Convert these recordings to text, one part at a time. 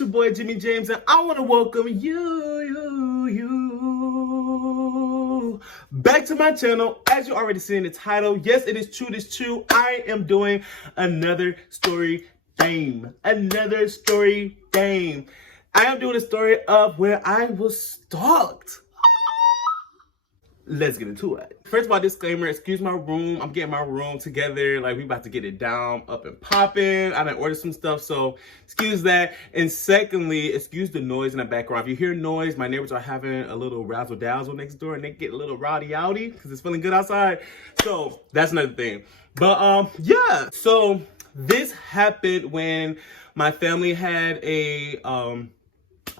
your boy Jimmy James, and I want to welcome you back to my channel. As you already see in the title, yes, it is true, it is true. I am doing another story theme. Another story theme. I am doing a story of where I was stalked. Let's get into it. First of all, disclaimer, excuse my room. I'm getting my room together. Like, we about to get it down, up and popping. I done ordered some stuff, so excuse that. And secondly, excuse the noise in the background. If you hear noise, my neighbors are having a little razzle-dazzle next door, and they get a little rowdy-outy because it's feeling good outside. So that's another thing. But yeah. So this happened when my family had a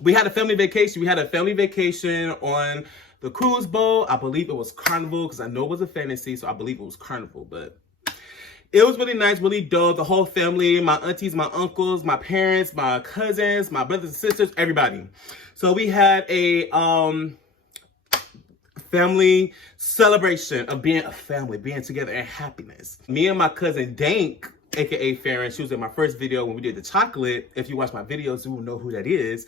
we had a family vacation. We had a family vacation on the cruise boat. I believe it was Carnival because I know it was a fantasy, so I believe it was Carnival. But it was really nice, really dope. The whole family, my aunties, my uncles, my parents, my cousins, my brothers and sisters, everybody. So we had a family celebration of being a family, being together and happiness. Me and my cousin Dank, aka Farron, she was in my first video when we did the chocolate. If you watch my videos, you will know who that is.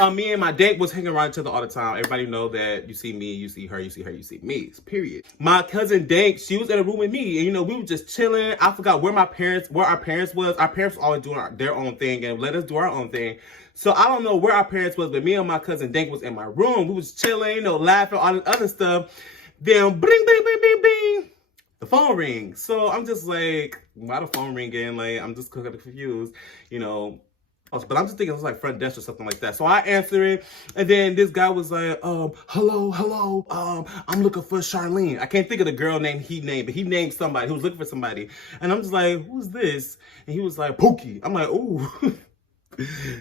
Me and my date was hanging around each other all the time. Everybody know that you see me, you see her, you see her, you see me. Period. My cousin Dank, she was in a room with me, and you know, we were just chilling. I forgot where our parents was. Our parents were always doing their own thing and let us do our own thing. So I don't know where our parents was, but me and my cousin Dank was in my room. We was chilling, you know, laughing, all this other stuff. Then bing, bing, bing, bing, bing. The phone rings. So I'm just like, why the phone ringing? Like, I'm just kind of confused, you know. But I'm just thinking it was like front desk or something like that. So I answer it, and then this guy was like, hello, I'm looking for Charlene. I can't think of the girl name he named, but he named somebody. He was looking for somebody. And I'm just like, who's this? And he was like, Pookie. I'm like, ooh,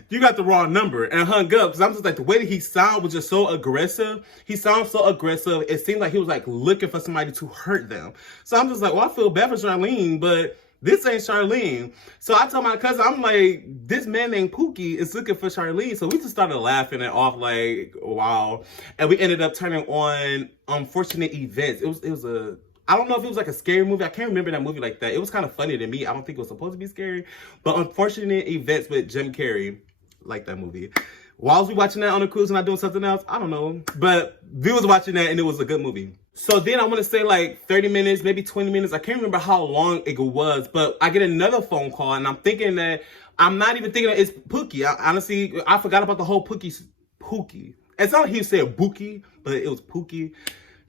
you got the wrong number, and hung up. Because I'm just like, the way that he sounded was just so aggressive. He sounded so aggressive. It seemed like he was like looking for somebody to hurt them. So I'm just like, well, I feel bad for Charlene, but this ain't Charlene. So I told my cousin, I'm like, this man named Pookie is looking for Charlene. So we just started laughing and off like, wow. And we ended up turning on Unfortunate Events. It was a, I don't know if it was like a scary movie. I can't remember that movie like that. It was kind of funny to me. I don't think it was supposed to be scary. But Unfortunate Events with Jim Carrey. Like that movie. Why was we watching that on a cruise and not doing something else? I don't know. But we was watching that and it was a good movie. So then I want to say like 30 minutes, maybe 20 minutes. I can't remember how long it was. But I get another phone call and I'm thinking that, I'm not even thinking that it's Pookie. Honestly, I forgot about the whole Pookie. It's not like he said Bookie, but it was Pookie.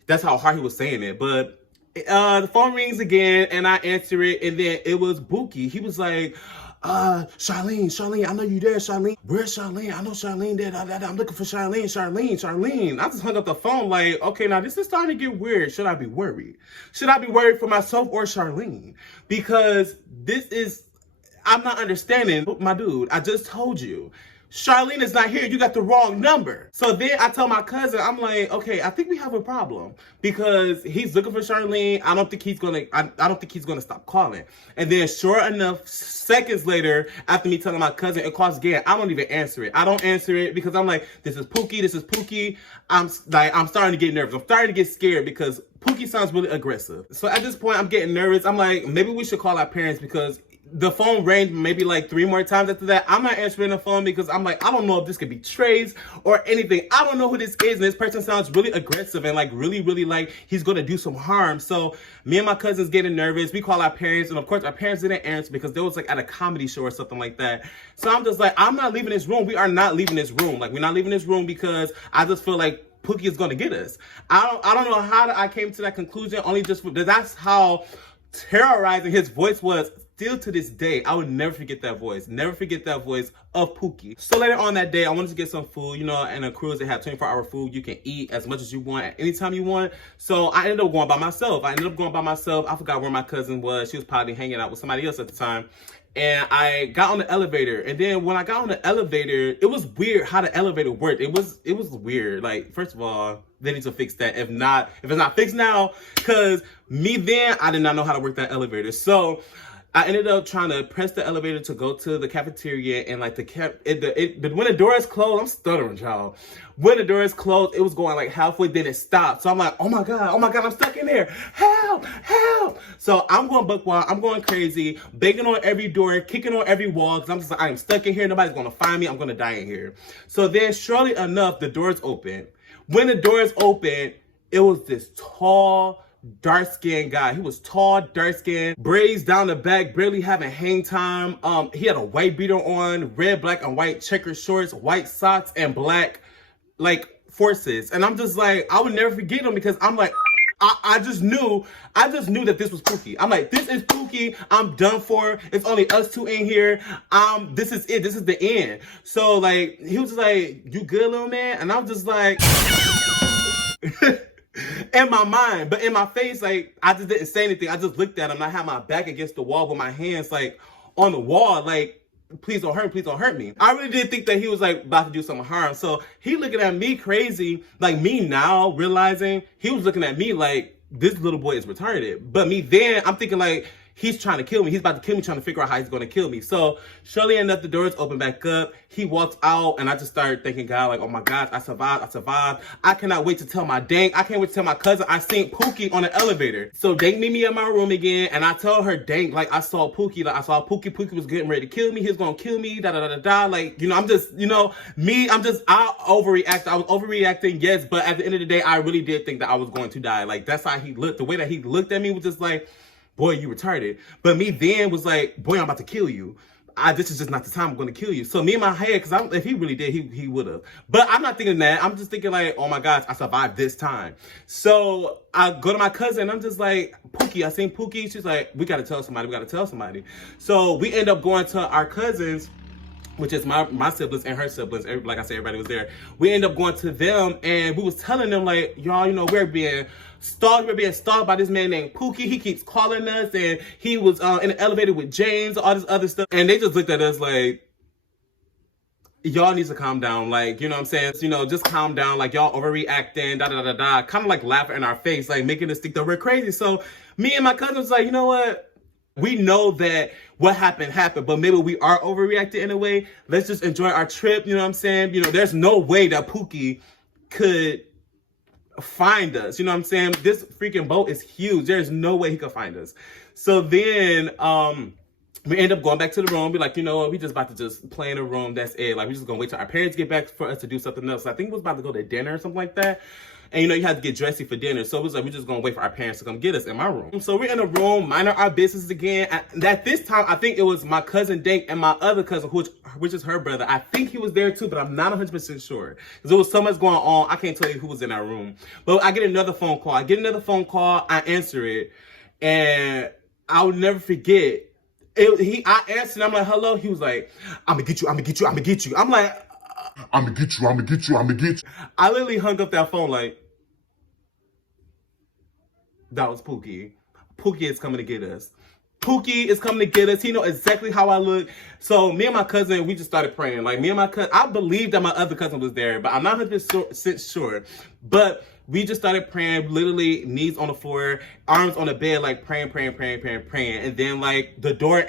That's how hard he was saying it. But the phone rings again and I answer it. And then it was Bookie. He was like, Charlene, I know you there, Charlene. Where's Charlene? I know Charlene there. I'm looking for Charlene. I just hung up the phone like, okay, now this is starting to get weird. Should I be worried? Should I be worried for myself or Charlene? Because this is, I'm not understanding. My dude, I just told you. Charlene is not here. You got the wrong number. So then I tell my cousin, I'm like, okay, I think we have a problem because he's looking for Charlene. I don't think he's gonna stop calling. And then sure enough, seconds later, after me telling my cousin it calls again, I don't even answer it. I don't answer it because I'm like, this is Pookie. I'm starting to get nervous. I'm starting to get scared because Pookie sounds really aggressive. So at this point, I'm getting nervous. I'm like, maybe we should call our parents because the phone rang maybe like 3 more times after that. I'm not answering the phone because I'm like, I don't know if this could be Trey's or anything. I don't know who this is. And this person sounds really aggressive and like really like he's going to do some harm. So me and my cousins getting nervous. We call our parents. And of course, our parents didn't answer because they was like at a comedy show or something like that. So I'm just like, I'm not leaving this room. We are not leaving this room. Like, we're not leaving this room because I just feel like Pookie is going to get us. I don't know how I came to that conclusion. Only just that's how terrorizing his voice was. Still to this day, I would never forget that voice. Never forget that voice of Pookie. So later on that day, I wanted to get some food. You know, in a cruise, they have 24-hour food. You can eat as much as you want at any time you want. So I ended up going by myself. I forgot where my cousin was. She was probably hanging out with somebody else at the time. And I got on the elevator. And then when I got on the elevator, it was weird how the elevator worked. It was weird. Like, first of all, they need to fix that. If it's not fixed now, because me then, I did not know how to work that elevator. So I ended up trying to press the elevator to go to the cafeteria, and like but when the doors closed, I'm stuttering, y'all. When the doors closed, it was going like halfway, then it stopped. So I'm like, oh my God, I'm stuck in there. Help, help. So I'm going buck wild, I'm going crazy, banging on every door, kicking on every wall, because I'm just like, I'm stuck in here, nobody's gonna find me, I'm gonna die in here. So then, surely enough, the doors open. When the doors open, it was this tall, dark-skinned guy. He was tall, dark-skinned, braids down the back, barely having hang time. He had a white beater on, red, black, and white checkered shorts, white socks, and black, like, forces. And I'm just like, I would never forget him, because I'm like, I just knew that this was Pookie. I'm like, this is Pookie. I'm done for. It's only us two in here. This is it. This is the end. So, like, he was just like, you good, little man? And I was just like, in my mind, but in my face, like, I just didn't say anything. I just looked at him, and I had my back against the wall with my hands, like, on the wall, like, please don't hurt me, please don't hurt me. I really didn't think that he was, like, about to do some harm. So he looking at me crazy, like, me now realizing he was looking at me like, this little boy is retarded. But me then, I'm thinking, like, he's trying to kill me. He's about to kill me, trying to figure out how he's going to kill me. So, surely enough, the doors open back up. He walks out, and I just started thinking, God, like, oh my gosh, I survived. I cannot wait to tell my Dank. I can't wait to tell my cousin I seen Pookie on the elevator. So, Dank meet me in my room again, and I tell her, Dank, like, I saw Pookie. Like, I saw Pookie. Pookie was getting ready to kill me. He was going to kill me, da-da-da-da-da. Like, you know, I'm just, you know, I overreacted. I was overreacting, yes, but at the end of the day, I really did think that I was going to die. Like, that's how he looked. The way that he looked at me was just like, boy, you retarded. But me then was like, boy, I'm about to kill you. This is just not the time I'm going to kill you. So me in my head, because if he really did, he would have. But I'm not thinking that. I'm just thinking like, oh my gosh, I survived this time. So I go to my cousin. I'm just like, Pookie, I seen Pookie. She's like, we got to tell somebody. So we end up going to our cousins, which is my siblings and her siblings. Like I said, everybody was there. We end up going to them, and we was telling them, like, y'all, you know, we're being stalked by this man named Pookie. He keeps calling us, and he was in the elevator with James, all this other stuff. And they just looked at us like, y'all need to calm down. Like, you know what I'm saying? You know, just calm down. Like, y'all overreacting, da-da-da-da. Kind of like laughing in our face, like making us think that we're crazy. So me and my cousin was like, you know what? We know that what happened, but maybe we are overreacting in a way. Let's just enjoy our trip, you know what I'm saying? You know, there's no way that Pookie could find us, you know what I'm saying? This freaking boat is huge. There's no way he could find us. So then, we end up going back to the room. Be like, you know what? We just about to just play in a room. That's it. Like, we just gonna wait till our parents get back for us to do something else. I think we was about to go to dinner or something like that. And, you know, you had to get dressy for dinner. So it was like, we're just going to wait for our parents to come get us in my room. So we're in a room, minding our business again. At this time, I think it was my cousin Dank and my other cousin, which is her brother. I think he was there too, but I'm not 100% sure. Because there was so much going on, I can't tell you who was in our room. But I get another phone call. I answer it. And I'll never forget. I answered, I'm like, hello. He was like, I'm going to get you. I'm like, I'm going to get you. I literally hung up that phone like, that was Pookie. Pookie is coming to get us. Pookie is coming to get us. He know exactly how I look. So me and my cousin, we just started praying. Like, me and my cousin, I believe that my other cousin was there, but I'm not 100% sure. But we just started praying, literally knees on the floor, arms on the bed, like praying. And then like the door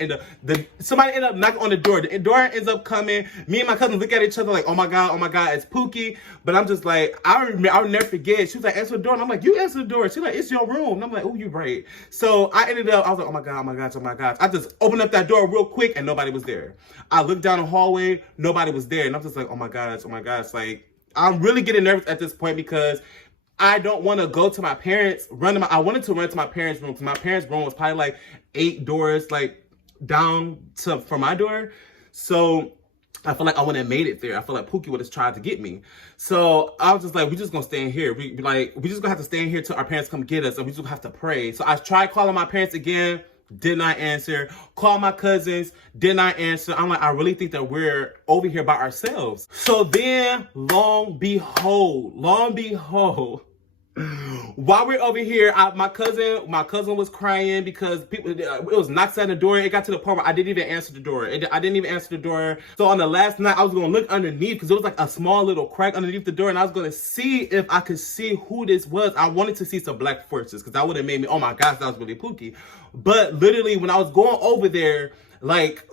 somebody ended up knocking on the door. The door ends up coming. Me and my cousin look at each other like, oh my God, it's Pookie. But I'm just like, I'll never forget. She was like, answer the door. And I'm like, you answer the door. She's like, it's your room. And I'm like, oh, you're right. So I was like, oh my God. I just opened up that door real quick and nobody was there. I looked down the hallway, nobody was there. And I'm just like, oh my God. Like, I'm really getting nervous at this point because I don't want to go to my parents, I wanted to run to my parents' room because my parents' room was probably like 8 doors like down from my door. So I feel like I wouldn't have made it there. I feel like Pookie would have tried to get me. So I was just like, we just gonna stay in here. We just gonna have to stay in here till our parents come get us, and we just have to pray. So I tried calling my parents again, did not answer. Call my cousins, did not answer. I'm like, I really think that we're over here by ourselves. So then, long behold, While we're over here, my cousin was crying because people, it was knocks at the door. It got to the point where I didn't even answer the door. I didn't even answer the door. So on the last night, I was gonna look underneath because it was like a small little crack underneath the door, and I was gonna see if I could see who this was. I wanted to see some black forces because that would have made me, oh my gosh, that was really Pookie. But literally, when I was going over there, like,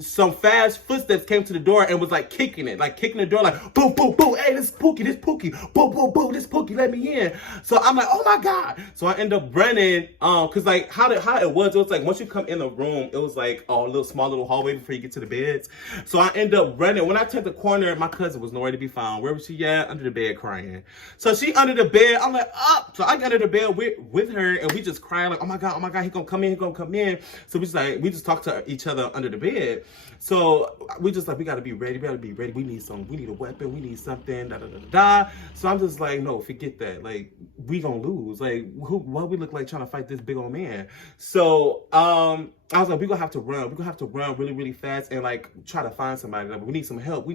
some fast footsteps came to the door and was like kicking the door, like boom, boom, boom. Hey, this is Pookie, boom, boom, boom, this Pookie, let me in. So I'm like, oh my God. So I end up running, cause like how it was like once you come in the room, it was like a little small little hallway before you get to the beds. So I end up running. When I turned the corner, my cousin was nowhere to be found. Where was she at? Under the bed crying. So she under the bed. I'm like, up. So I got under the bed with her, and we just crying like, oh my God, he gonna come in. So we just talked to each other under the bed. So we just like, we gotta be ready. We need a weapon. We need something. So I'm just like, no, forget that. Like, we gonna lose. Like, what we look like trying to fight this big old man? So I was like, we're gonna have to run. We're gonna have to run really, really fast and like try to find somebody. Like, we need some help.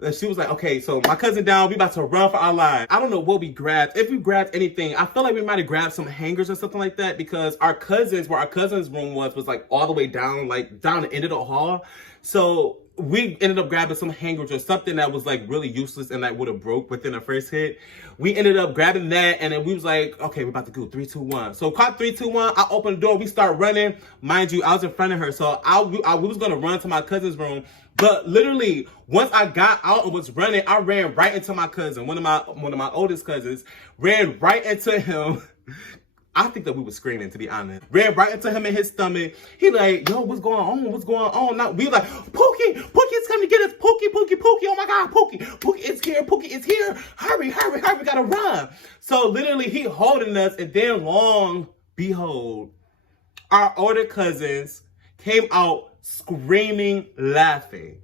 And she was like, okay, so my cousin down, we about to run for our lives. I don't know what we grabbed. If we grabbed anything, I feel like we might have grabbed some hangers or something like that, because where our cousin's room was like all the way down, like down the end of the hall. So we ended up grabbing some hangers or something that was like really useless and that would have broke within the first hit. We ended up grabbing that, and then we was like, okay, we're about to go 3, 2, 1. So caught 3, 2, 1. I opened the door. We start running. Mind you, I was in front of her, so I was gonna run to my cousin's room. But literally, once I got out and was running, I ran right into my cousin, one of my oldest cousins, ran right into him. I think that we were screaming, to be honest. Ran right into him in his stomach. He like, yo, what's going on? Now we like, Pookie's coming to get us. Pookie, oh my God, Pookie is here. Hurry, we gotta run. So literally he holding us, and then long behold, our older cousins came out screaming, laughing,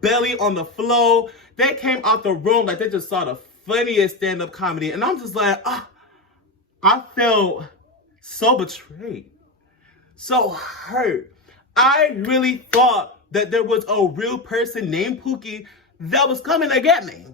belly on the floor. They came out the room like they just saw the funniest stand-up comedy, and I'm just like, I felt so betrayed, so hurt. I really thought that there was a real person named Pookie that was coming to get me.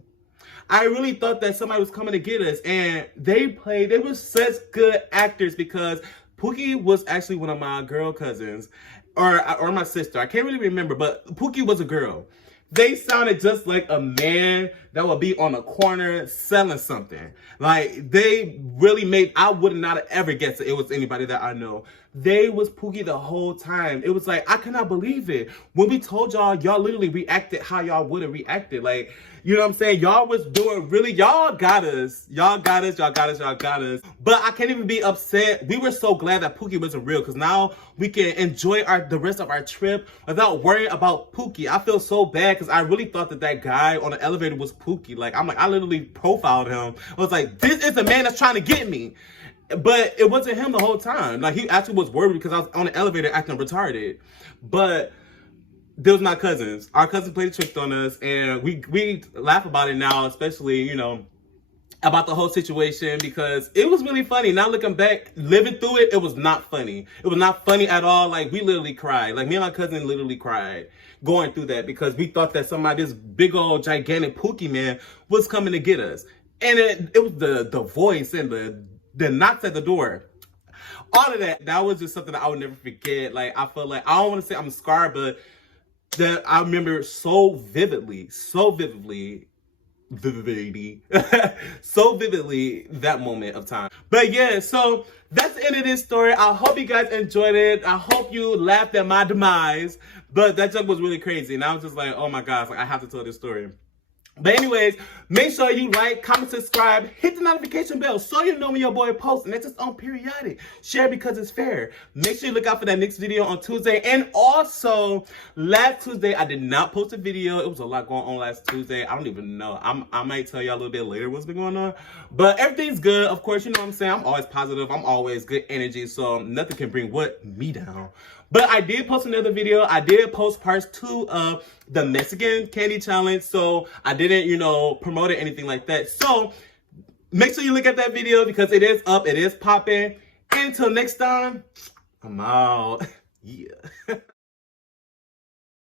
I really thought that somebody was coming to get us, and they were such good actors, because Pookie was actually one of my girl cousins, or my sister. I can't really remember, but Pookie was a girl. They sounded just like a man that would be on a corner selling something. Like, they really I would not have ever guessed it was anybody that I know. They was Pookie the whole time. It was like, I cannot believe it. When we told y'all literally reacted how y'all would have reacted. Like, you know what I'm saying? Y'all was doing really, y'all got us. But I can't even be upset. We were so glad that Pookie wasn't real, because now we can enjoy the rest of our trip without worrying about Pookie. I feel so bad, because I really thought that guy on the elevator was Pookie. Like, I literally profiled him. I was like, this is the man that's trying to get me. But it wasn't him the whole time. Like, he actually was worried because I was on the elevator acting retarded. But those my cousins. Our cousins played a trick on us, and we laugh about it now, especially, you know, about the whole situation, because it was really funny. Now looking back, living through it, it was not funny. It was not funny at all. Like, we literally cried. Like, me and my cousin literally cried going through that, because we thought that this big old gigantic Pookie man was coming to get us. And it was the voice and the knocks at the door. All of that was just something that I would never forget. Like, I feel like, I don't want to say I'm scarred, but that I remember so vividly that moment of time. But yeah, so that's the end of this story. I hope you guys enjoyed it. I hope you laughed at my demise. But that joke was really crazy, and I was just like, oh my gosh, like, I have to tell this story. But anyways, make sure you like, comment, subscribe, hit the notification bell so you know when your boy posts, and that's just on periodic. Share because it's fair. Make sure you look out for that next video on Tuesday. And also, last Tuesday, I did not post a video. It was a lot going on last Tuesday. I don't even know. I might tell y'all a little bit later what's been going on. But everything's good. Of course, you know what I'm saying? I'm always positive. I'm always good energy. So nothing can bring me down. But I did post another video. I did post parts 2 of the Mexican candy challenge. So I didn't, you know, promote it, anything like that. So make sure you look at that video, because it is up. It is popping. Until next time, I'm out. Yeah.